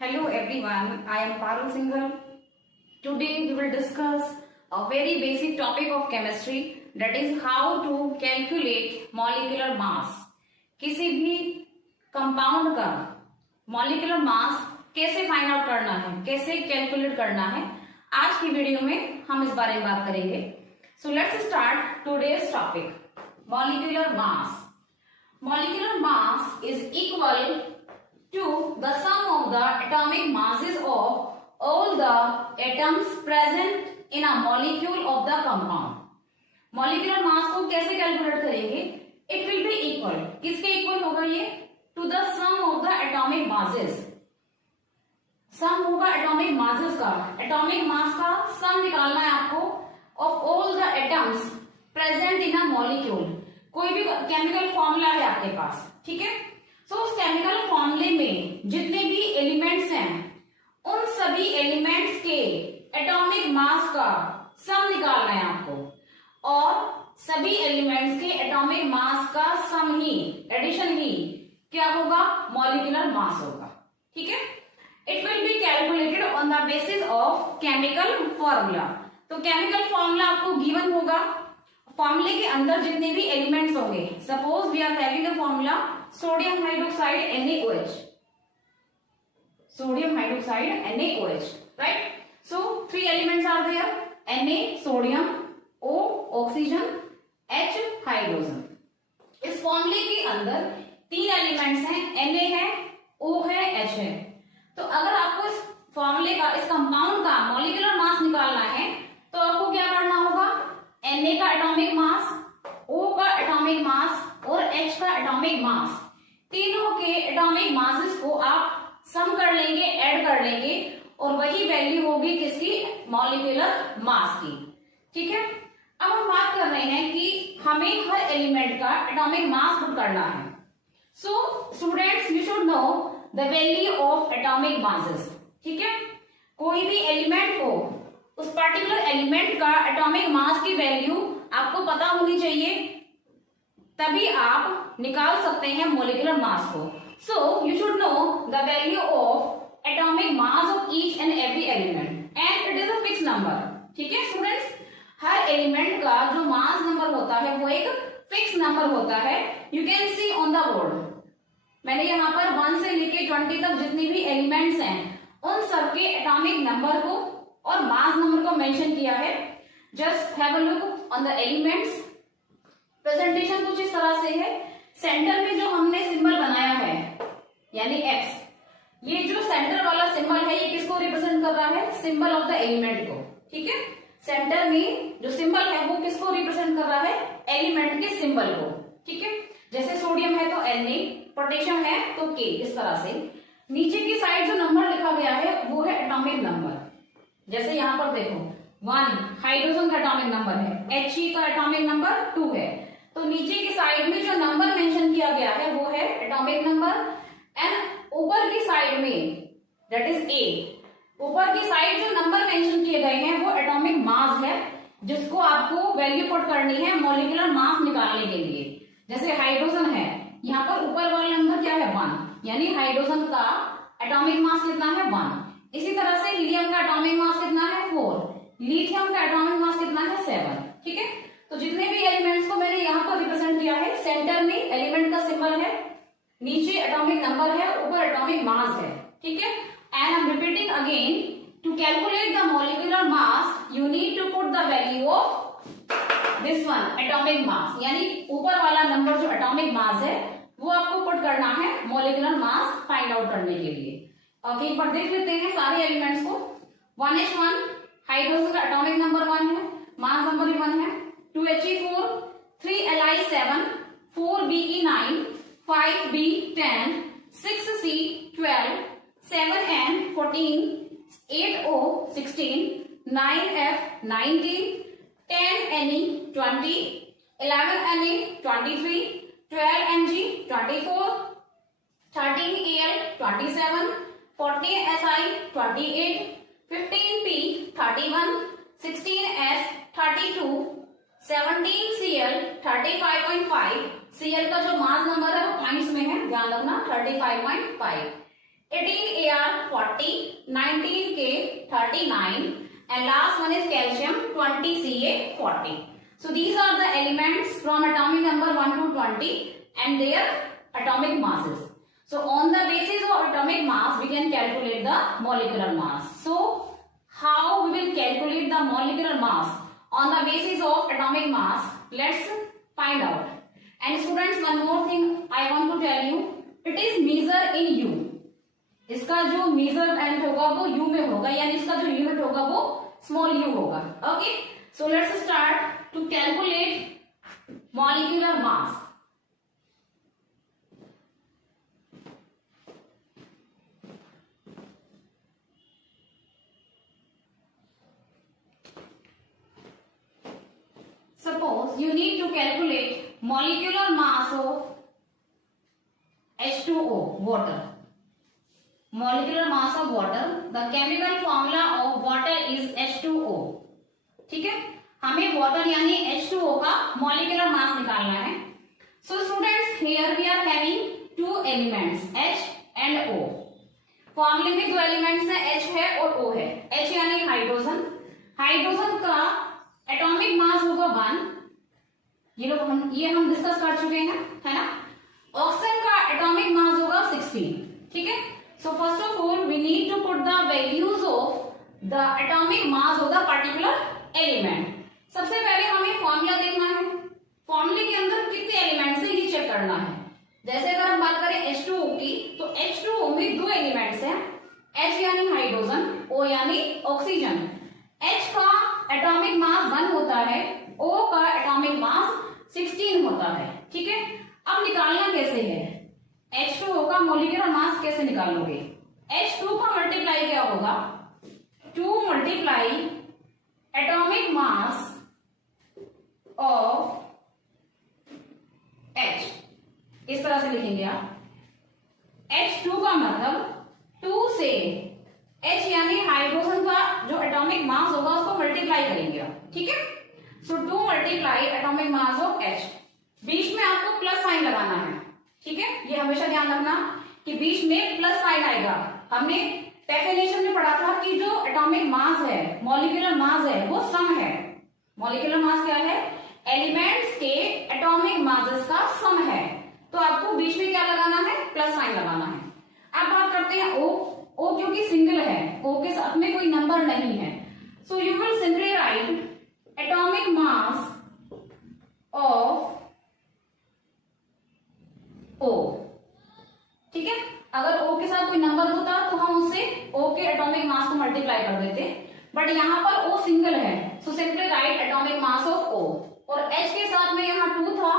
Hello everyone, I am Parul Singhal. Today we will discuss a very basic topic of chemistry, that is how to calculate molecular mass. किसी भी compound का molecular mass कैसे find out करना है, कैसे calculate करना है, आज की वीडियो में हम इस बारे में बात करेंगे. So let's start today's topic. Molecular mass. Molecular mass is equal to the sum of the atomic masses of all the atoms present in a molecule of the compound. Molecular mass को कैसे calculate करेंगे? It will be equal. किसके equal होगा ये? To the sum of the atomic masses. सम होगा atomic masses का. Atomic mass का सम निकालना है आपको of all the atoms present in a molecule. कोई भी केमिकल फॉर्मूला है आपके पास, ठीक है? सो उस केमिकल फॉर्मूले में जितने भी एलिमेंट्स हैं उन सभी एलिमेंट्स के एटॉमिक मास का सम निकालना है आपको, और सभी एलिमेंट्स के एटॉमिक मास का सम ही, एडिशन ही क्या होगा? मॉलिक्यूलर मास होगा. ठीक है? It will be calculated on the basis of chemical formula. तो केमिकल फॉर्मूला आपको गिवन होगा. फॉर्मूले के अंदर जितने भी एलिमेंट्स होंगे, suppose we are having a formula sodium hydroxide NaOH. Sodium hydroxide NaOH, right? So three elements are there: Na sodium, O oxygen, H hydrogen. इस फॉर्मूले के अंदर तीन एलिमेंट्स हैं, Na है, O है, H है. तो अगर आपको इस फॉर्मूले का, इस कंपाउंड का मॉलिक्यूलर मास निकालना है तो आपको क्या करना होगा? Na का एटॉमिक मास, O का एटॉमिक मास और H का एटॉमिक मास, तीनों के एटॉमिक मासेस को आप सम कर लेंगे, ऐड कर लेंगे, और वही वैल्यू होगी किसकी? मॉलिक्यूलर मास की. ठीक है? अब हम बात कर रहे हैं कि हमें हर एलिमेंट का एटॉमिक मास पुट करना है. So students, you should know the value of atomic masses. ठीक है? कोई भी एलिमेंट को, उस पर्टिकुलर एलिमेंट का एटॉमिक मास की वैल्यू आपको पता होनी चाहिए, तभी आप निकाल सकते हैं मॉलिक्यूलर मास को. So you should know the value of atomic mass of each and every element, and it is a fix number. ठीक है स्टूडेंट्स? हर एलिमेंट का जो मास नंबर होता है वो एक फिक्स नंबर होता है. You can see on the board. मैंने यहाँ पर 1 से लेके 20 तक जितने भी एलिमेंट्स हैं उन सबके एटॉमिक नंबर को और मास नंबर को मेंशन किया है. Just have a look on the elements. Presentation कुछ इस तरह से है. सेंटर में जो हमने सिंबल बनाया है यानी X, ये जो सेंटर वाला सिंबल है ये किसको रिप्रेजेंट कर रहा है? सिंबल ऑफ द एलिमेंट को. ठीक है? सेंटर में जो सिंबल है वो किसको रिप्रेजेंट कर रहा है? एलिमेंट के सिंबल को. ठीक है? जैसे सोडियम है तो Na, पोटेशियम है तो K. इस तरह से नीचे की साइड जो नंबर लिखा गया है वो है एटॉमिक नंबर. जैसे यहाँ पर देखो 1 हाइड्रोजन का एटॉमिक नंबर है, He का एटॉमिक नंबर 2 है. तो नीचे की साइड में जो नंबर मेंशन किया गया है वो है एटॉमिक नंबर, एंड ऊपर की साइड में दैट इज A, ऊपर की साइड जो नंबर मेंशन किए गए हैं वो एटॉमिक मास है, जिसको आपको वैल्यू पुट करनी है मॉलिक्यूलर मास निकालने के लिए. जैसे हाइड्रोजन है, यहाँ पर ऊपर वाला नंबर क्या है? 1, यानी हाइड्रोजन का एटॉमिक मास कितना है? 1. इसी तरह से हीलियम का एटॉमिक मास कितना है? 4. लिथियम का एटॉमिक मास कितना है? 7. ठीक है? तो जितने भी एलिमेंट्स को मैंने यहाँ पर रिप्रेजेंट किया है, सेंटर में एलिमेंट का सिंबल है, नीचे एटॉमिक नंबर है, ऊपर एटॉमिक मास है. ठीक है? And I am repeating again, to calculate the molecular mass you need to put the value of this one, atomic mass. यानी ऊपर वाला नंबर जो एटॉमिक मास है वो आपको पुट करना है मॉलिक्यूलर मास फाइंड आउट करने के लिए. ओके, एक बार देख लेते हैं सारे एलिमेंट्स को. 1H1 हाइड्रोजन का एटॉमिक नंबर 1 है, मास नंबर भी 1 है. 2He4, 3Li7, 4Be9, 5B10, 6C12, 7N14, 8O16, 9F19, 10Ne20, 11Na23, 12Mg24, 13Al27, 14Si28, 15P31, 16S32, 17Cl 35.5. Cl का जो मास नंबर है वो पॉइंट्स में है, ध्यान रखना 35.5. 18Ar 40, 19K 39, and last one is calcium 20Ca 40. So these are the elements from atomic number 1 to 20 and their atomic masses. So on the basis of atomic mass we can calculate the molecular mass. So how we will calculate the molecular mass on the basis of atomic mass? Let's find out. And students, one more thing I want to tell you, it is measure in U. इसका जो measurement होगा वो U में होगा, यानी इसका जो unit होगा वो स्मॉल u होगा. Okay, so let's start to calculate molecular mass. Suppose you need to calculate molecular mass of H2O, water. Molecular mass of water. The chemical formula of water is H2O. ठीक है, हमें water यानी H2O का molecular mass निकालना है. So students, here we are having two elements H and O. फॉर्मूले में दो एलिमेंट्स हैं, H है और O है. H यानी हाइड्रोजन. हाइड्रोजन का एटॉमिक मास होगा 1. ये हम डिस्कस कर चुके हैं, है ना. ऑक्सीजन का एटॉमिक मास होगा 16. ठीक है. So first of all we need to put the values of the atomic mass of the particular element. सबसे पहले हमें फॉर्मूला देखना है. फॉर्मूले के अंदर कितने एलिमेंट्स हैं ये चेक करना है. जैसे अगर हम बात करें H2O की, तो H2O में दो एलिमेंट्स हैं, H यानी हाइड्रोजन, O यानी ऑक्सीजन. H का एटॉमिक मास 1 होता है, O का एटॉमिक मास 16 होता है. ठीक है. अब निकालना कैसे है? H2O का मोलिकुलर मास कैसे निकालोगे? H2 का मल्टीप्लाई क्या होगा? 2 multiply atomic mass of H. इस तरह से लिखेंगे आप. H2 का मतलब 2 से H यानी हाइड्रोजन का जो एटॉमिक मास होगा उसको मल्टीप्लाई करेंगे आप. ठीक है. सो 2 multiply atomic mass of H. बीच में आपको प्लस साइन लगाना है. ठीक है, ये हमेशा ध्यान रखना कि बीच में प्लस साइन आएगा. हमने डेफिनेशन में पढ़ा था कि जो एटॉमिक मास है, मॉलिक्यूलर मास है, वो सम है. मॉलिक्यूलर मास क्या है? एलिमेंट्स के एटॉमिक मासेस का सम है. तो आपको बीच में क्या लगाना है? प्लस साइन लगाना है. अब बात करते हैं O. O क्योंकि सिंगल है, O के साथ में कोई नंबर नहीं है. So you will simply write atomic mass of O. ठीक है. अगर O के साथ कोई नंबर होता तो हम उससे O के एटॉमिक मास को मल्टीप्लाई कर देते, बट यहाँ पर O सिंगल है. So simply write atomic mass of O. और H के साथ में यहाँ 2 था,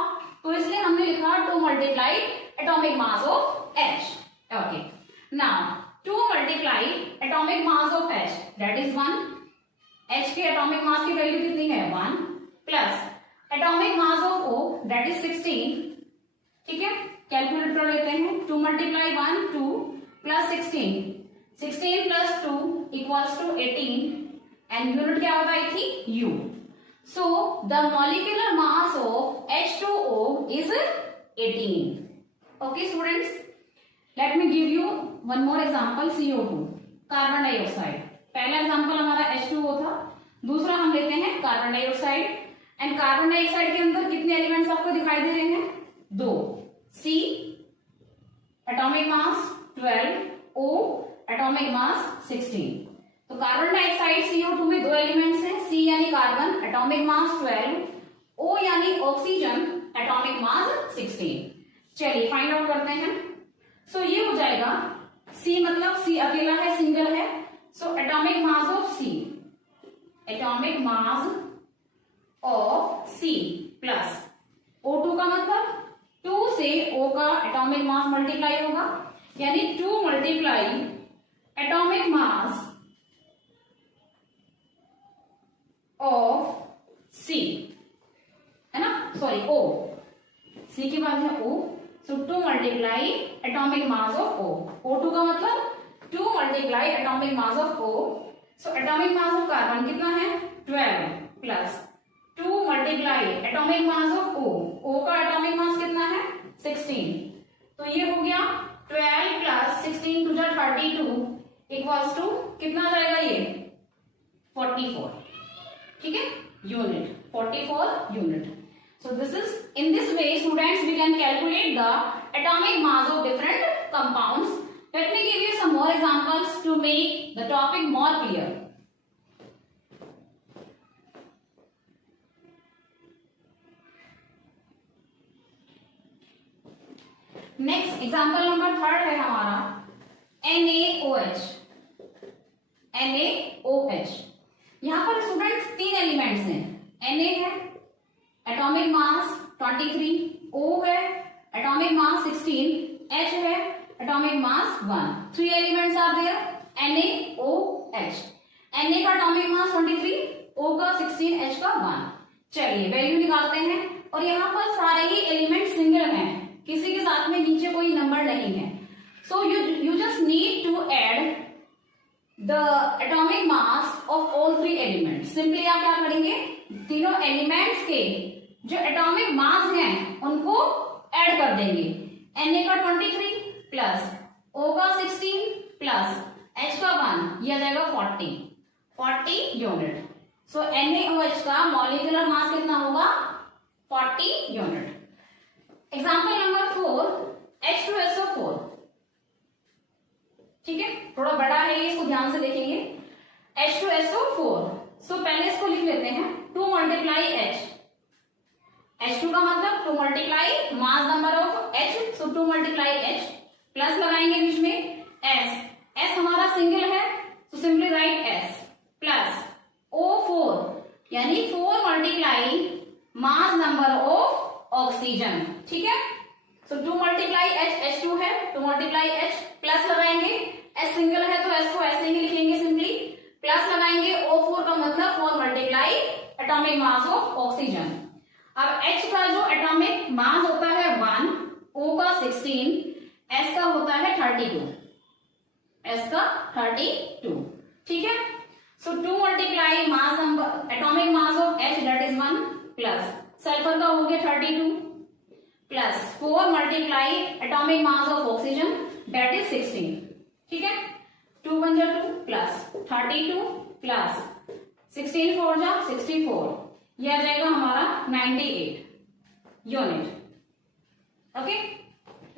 तो इसलिए हमने लिखा 2 multiply atomic mass of H. Okay. Now 2 multiply atomic mass of H, that is 1. H के एटॉमिक मास की वैल्यू कितनी है? 1. Plus atomic mass of O, that is 16. ठीक है. कैलकुलेटर लेते हैं. 2 multiply 1 2 plus 16. 16 plus 2 equals to 18 and unit क्या बताई थी? U. So the molecular mass of H2O is 18. Okay students, let me give you one more example. CO2, carbon dioxide. पहला example हमारा H2O था, दूसरा हम लेते हैं carbon dioxide. And carbon dioxide के अंदर कितने एलिमेंट्स आपको दिखाई दे रहे हैं? 2. C atomic mass 12, O atomic mass 16. तो कार्बन डाइऑक्साइड CO2 में दो एलिमेंट्स हैं, C यानी कार्बन एटॉमिक मास 12, O यानी ऑक्सीजन एटॉमिक मास 16. चलिए फाइंड आउट करते हैं. सो ये हो जाएगा C, मतलब C अकेला है, सिंगल है. So atomic mass of C, atomic mass of C plus O2 का मतलब 2 से O का एटॉमिक मास मल्टीप्लाई होगा, यानी 2 multiply atomic mass of C, है ना, सॉरी O. C के बाद है O. So 2 multiply atomic mass of O. O2 का मतलब 2 multiply atomic mass of O. So atomic mass of carbon कितना है? 12 plus 2 multiply atomic mass of O. O का एटॉमिक मास कितना है? 16. तो ये हो गया 12 प्लस 16 टू जा 32 इक्वल्स टू कितना आ जाएगा ये 44, ठीक है, unit 44 unit. So this is, in this way students we can calculate the atomic mass of different compounds. Let me give you some more examples to make the topic more clear. Next example number 3 है हमारा NaOH. NaOH यहाँ पर students 3 elements हैं. Na है atomic mass 23, O है atomic mass 16, H है atomic mass 1. 3 elements are there NaOH. Na का atomic mass 23, O का 16, H का 1. चलिए वैल्यू निकालते हैं. और यहाँ पर सारे ही एलिमेंट सिंगल हैं, किसी के साथ में नीचे कोई नंबर नहीं है. So you just need to add the atomic mass of all 3 elements. Simply आप क्या करेंगे, तीनों एलिमेंट्स के जो एटॉमिक मास हैं उनको ऐड कर देंगे. Na का 23 प्लस O का 16 प्लस H का 1, ये आ जाएगा 40 यूनिट. सो NaOH का मॉलिक्यूलर मास कितना होगा 40 यूनिट. Example number 4 H2SO4. ठीक है, थोड़ा बड़ा है ये, इसको ध्यान से देखेंगे. H2SO4. सो पहले इसको लिख लेते हैं 2 मल्टीप्लाई H. H2 का मतलब 2 multiply mass number of H. So 2 multiply H plus लगाएंगे बीच में S हमारा सिंगल है, तो simply write S plus O4 यानी 4 multiply mass number of oxygen. ठीक है, सो 2 मल्टीप्लाई H H2 है, 2 मल्टीप्लाई H प्लस लगाएंगे, S सिंगल है तो S को ऐसे ही लिखेंगे सिंपली, प्लस लगाएंगे O4 का मतलब 4 multiply atomic mass of oxygen. अब H का जो एटॉमिक मास होता है 1, O का 16, S का होता है 32. S का 32. ठीक है, सो 2 multiply mass number atomic mass of H that is 1 plus sulphur का हो गया 32 plus 4 multiply atomic mass of oxygen that is 16. ठीक है, 2 1 जा 2 प्लस 32 प्लस 16 4 जा 64, यह आ जाएगा हमारा 98 unit. Okay,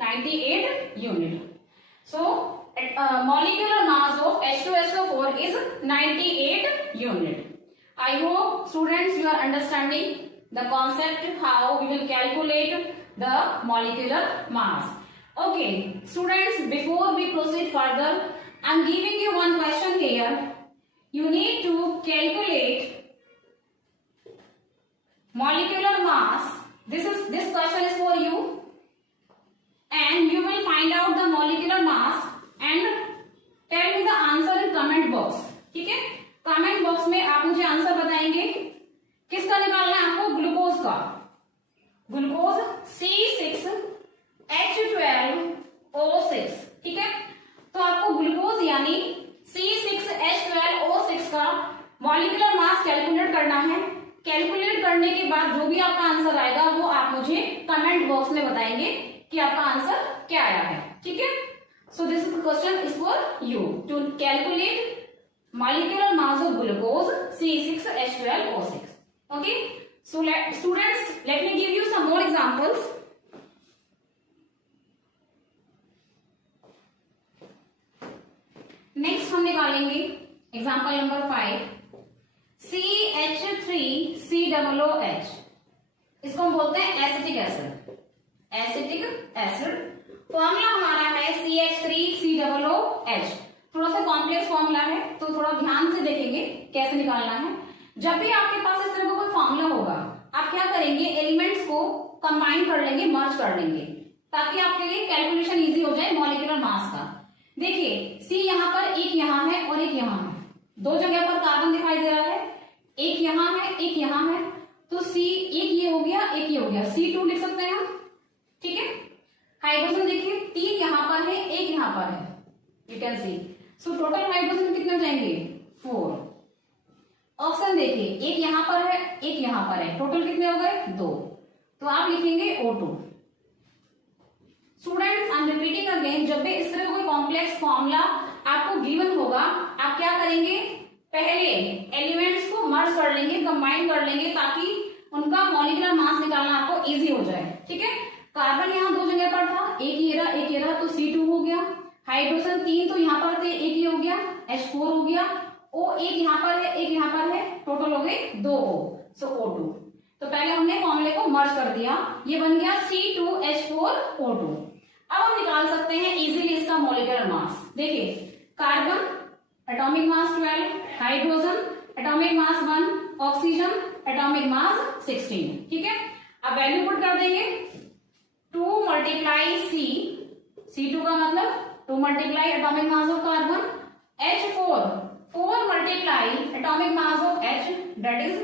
98 unit. So molecular mass of H2SO4 is 98 unit. I hope students you are understanding the concept how we will calculate the molecular mass. Okay, students, before we proceed further, I am giving you one question here. You need to calculate molecular mass. This question is for you, and you will find out the molecular mass and tell me the answer in comment box. ठीक है, comment box में आप मुझे answer बताएंगे. किसका निकालना है आपको, ग्लूकोज का. Glucose C6H12O6. ठीक है, तो आपको ग्लूकोज यानी C6H12O6 का मॉलिक्यूलर मास कैलकुलेट करना है. कैलकुलेट करने के बाद जो भी आपका आंसर आएगा वो आप मुझे कमेंट बॉक्स में बताएंगे कि आपका आंसर क्या आया है. ठीक है, so this is the question is for you to calculate molecular mass of glucose C6H12O6. Okay, so students, let me give you some more examples. Next हम निकालेंगे एग्जाम्पल नंबर 5 CH3COOH. इसको हम बोलते हैं acetic acid. Acetic acid formula हमारा है CH3COOH. थोड़ा सा कॉम्प्लेक्स फॉर्मूला है तो थोड़ा ध्यान से देखेंगे कैसे निकालना है. जब भी आपके पास इस तरह का कोई फॉर्मूला होगा, आप क्या करेंगे, एलिमेंट्स को कंबाइन कर लेंगे, मर्ज कर लेंगे, ताकि आपके लिए कैलकुलेशन इजी हो जाए मॉलिक्यूलर मास का. देखिए C यहाँ पर, एक यहाँ है और एक यहाँ है. 2 जगह पर कार्बन दिखाई दे रहा है, एक यहाँ है एक यहाँ है, तो C एक ये हो गया एक ये हो गया, C2 लिख सकते हैं हम. ठीक है, हाइड्रोजन देखिए 3 यहाँ पर है एक यहाँ पर है, you can see. So total hydrogen कितने हो जाएंगे 4. ऑक्सीजन देखिए एक यहाँ पर है एक यहाँ पर है, टोटल कितने हो गए 2, तो आप लिखेंगे O2. Students I am repeating again, जब भी इस तरह का कोई कॉम्प्लेक्स फॉर्मूला आपको गिवन होगा, आप क्या करेंगे, पहले एलिमेंट्स को मर्ज कर लेंगे, कंबाइन कर लेंगे, ताकि उनका मॉलिक्यूलर मास निकालना आपको इजी हो जाए। ठीक है, कार्बन यहाँ दो जगह पर था, एक ये रहा, तो C2 हो गया। हाइड्रोजन 3 तो यहाँ पर थे, एक ये हो गया, H4 हो गया। O एक यहाँ पर है, एक यहाँ पर है, टोटल हो गए 2 O, सो O2। तो पहले हमने फॉर्मूले को मर्ज कर दिया, ये बन गया C2H4O2। अब हम निकाल सकते हैं इजीली इसका मॉलिक्यूलर मास। देखिए, carbon atomic mass 12, hydrogen atomic mass 1, oxygen atomic mass 16। ठीक है, अब वैल्यू पुट कर देंगे, 2 मल्टीप्लाई C2 का मतलब 2 multiply atomic mass of carbon, H4 4 multiply atomic mass of H, that is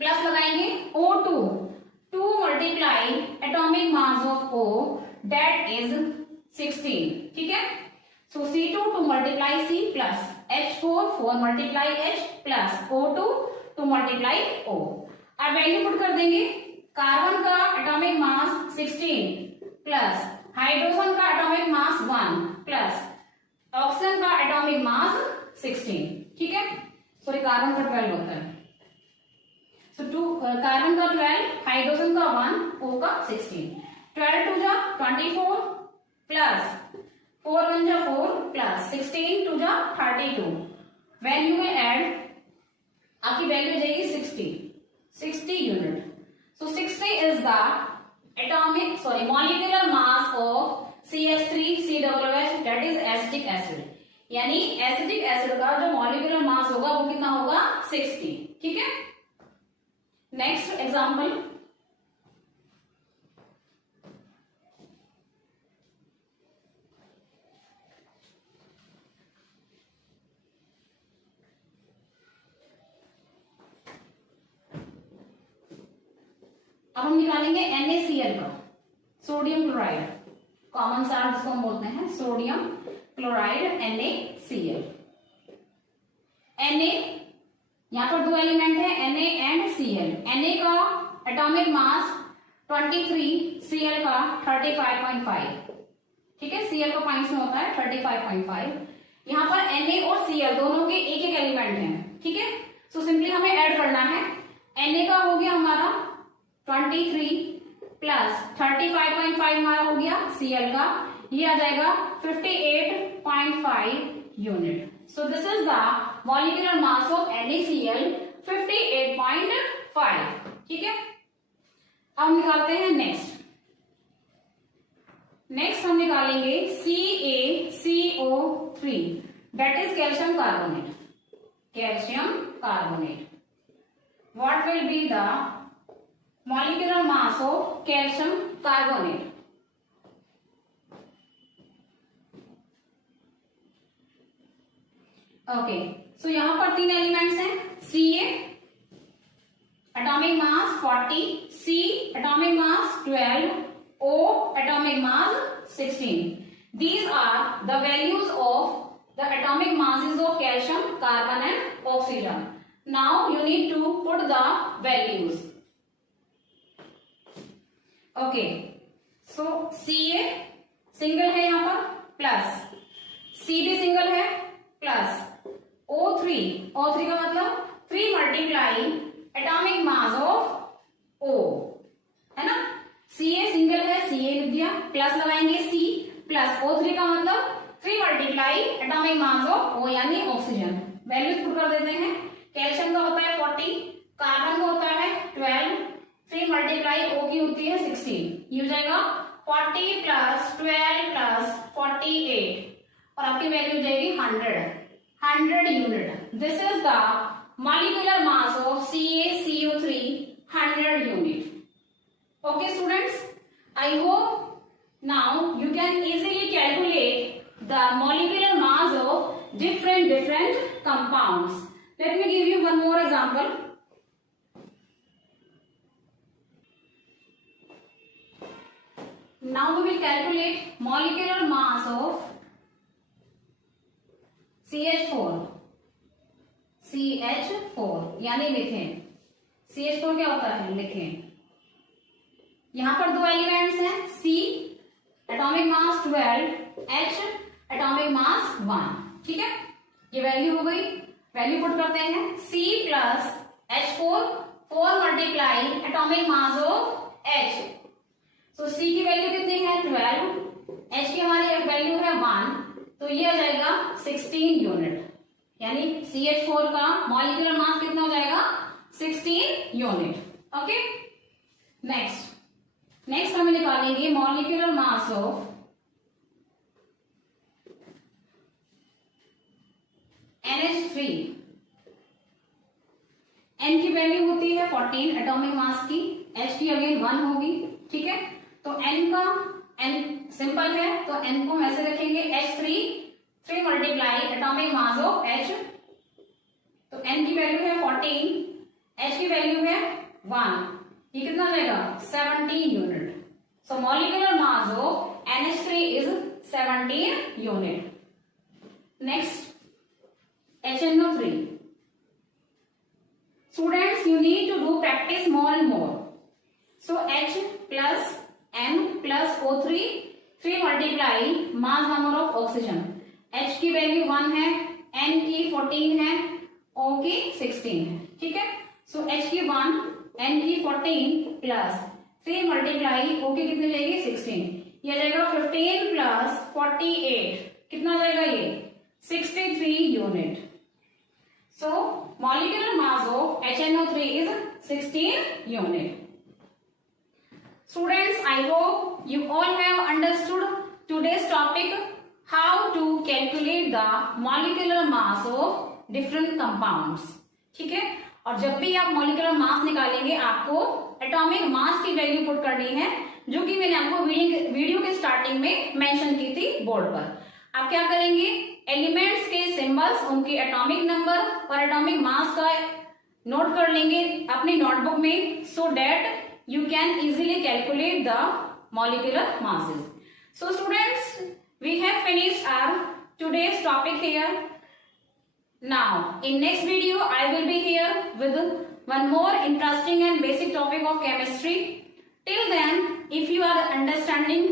plus लगाएंगे, O2 2 multiply atomic mass of O, that is 16। ठीक है, सो C2 2 multiply C plus H4 4 multiply H plus O2 2 multiply O। अब value put कर देंगे, carbon का atomic mass 16 plus hydrogen का atomic mass 1 plus oxygen का atomic mass 16। ठीक है, सॉरी कार्बन का 12 होता है, सो 2 कार्बन का 12, हाइड्रोजन का 1, O का 16। 12 टू जा 24 प्लस 4 1 जा 4 प्लस 16 टू जा 32। वैल्यू में ऐड, आपकी वैल्यू हो जाएगी 60 unit. So 60 is the molecular mass of CH3COOH, that is acetic acid। यानी एसिटिक एसिड का जो मॉलिक्यूलर मास होगा वो कितना होगा, 60। ठीक है, नेक्स्ट एग्जांपल, अब हम निकालेंगे NaCl का, सोडियम क्लोराइड, कॉमन साल्ट जिसको हम बोलते हैं सोडियम क्लोराइड NaCl। Na यहाँ पर दो एलिमेंट है, Na एंड Cl। Na का एटॉमिक मास 23, Cl का 35.5। ठीक है, Cl का पॉइंट्स में होता है 35.5। यहाँ पर Na और Cl दोनों के एक एक एलिमेंट हैं। ठीक है, सो सिंपली हमें ऐड करना है, Na का हो गया हमारा 23 प्लस 35.5 हमारा हो गया Cl का, ये आ जाएगा 58.5 unit. So this is the molecular mass of NaCl, 58.5। ठीक है, अब निकालते हैं नेक्स्ट हम निकालेंगे CaCO3, that is calcium carbonate. What will be the molecular mass of calcium carbonate? Okay, so यहां पर 3 एलिमेंट्स हैं, Ca atomic mass 40, C atomic mass 12, O atomic mass 16। These are the values of the atomic masses of calcium, carbon and oxygen. Now you need to put the values. Okay, so Ca single है यहाँ पर, plus C भी single है, plus O3 का मतलब 3 multiply atomic mass of O, है ना। Ca single है, Ca लिख दिया, प्लस लगाएंगे C प्लस O3 का मतलब 3 multiply atomic mass of O यानी ऑक्सीजन। वैल्यूज पुट कर देते हैं, कैल्शियम का होता है 40, कार्बन का होता है 12, 3 मल्टीप्लाई O की होती है 16, ये हो जाएगा 40 प्लस 12 प्लस 48 और आपकी वैल्यू हो जाएगी 100 unit. This is the molecular mass of CaCO3, 100 unit. Okay students, I hope now you can easily calculate the molecular mass of different compounds. Let me give you one more example. Now we will calculate molecular mass of CH4 यानी methane. CH4 क्या होता है? Methane. यहां पर दो elements हैं, C atomic mass 12, H atomic mass 1, ठीक है। ये वैल्यू हो गई, वैल्यू पुट करते हैं, C plus H4 4 multiply atomic mass of H। So C की वैल्यू कितनी है 12, H की हमारी वैल्यू है 1, तो ये आ जाएगा 16 यूनिट, यानी CH4 का मॉलिक्यूलर मास कितना हो जाएगा 16 यूनिट। ओके, नेक्स्ट हम निकालेंगे molecular mass of NH3। N की वैल्यू होती है 14 एटॉमिक मास की, H की अगेन 1 होगी, ठीक है। तो N सिंपल है, तो N को हम ऐसे रखेंगे H3 3 multiply atomic mass of H। तो N की वैल्यू है 14, H की वैल्यू है 1, ये कितना हो जाएगा 17 unit. So molecular mass of NH3 is 17 unit. Next HNO3। Students, you need to do practice more and more. So H plus N plus O3 3 multiply mass number of oxygen। H की value 1 है, N की 14 है, O की 16 है, ठीक है। सो H की 1, N की 14 प्लस 3 मल्टीप्लाई O की कितनी लेगी 16, ये जाएगा 15 प्लस 48, कितना जाएगा ये 63 unit. So molecular mass of HNO3 is 16 unit. Students, I hope you all have understood today's topic, how to calculate the molecular mass of different compounds. ठीक है, और जब भी आप molecular mass निकालेंगे आपको atomic mass की वैल्यू पुट करनी है, जो कि मैंने आपको वीडियो के स्टार्टिंग में मेंशन की थी बोर्ड पर। आप क्या करेंगे, एलिमेंट्स के सिंबल्स, उनके एटॉमिक नंबर और एटॉमिक मास का नोट कर लेंगे अपनी नोटबुक में, so that you can easily calculate the molecular masses. So students, we have finished our today's topic here. Now in next video I will be here with one more interesting and basic topic of chemistry. Till then, if you are understanding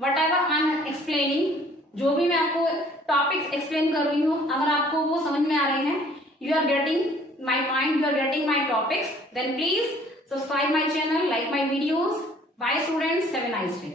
whatever I am explaining, जो भी मैं आपको topics explain कर रही हूँ, अगर आपको वो समझ में आ रहे हैं, you are getting my point, you are getting my topics, then please subscribe my channel, like my videos. Bye students, have a nice day.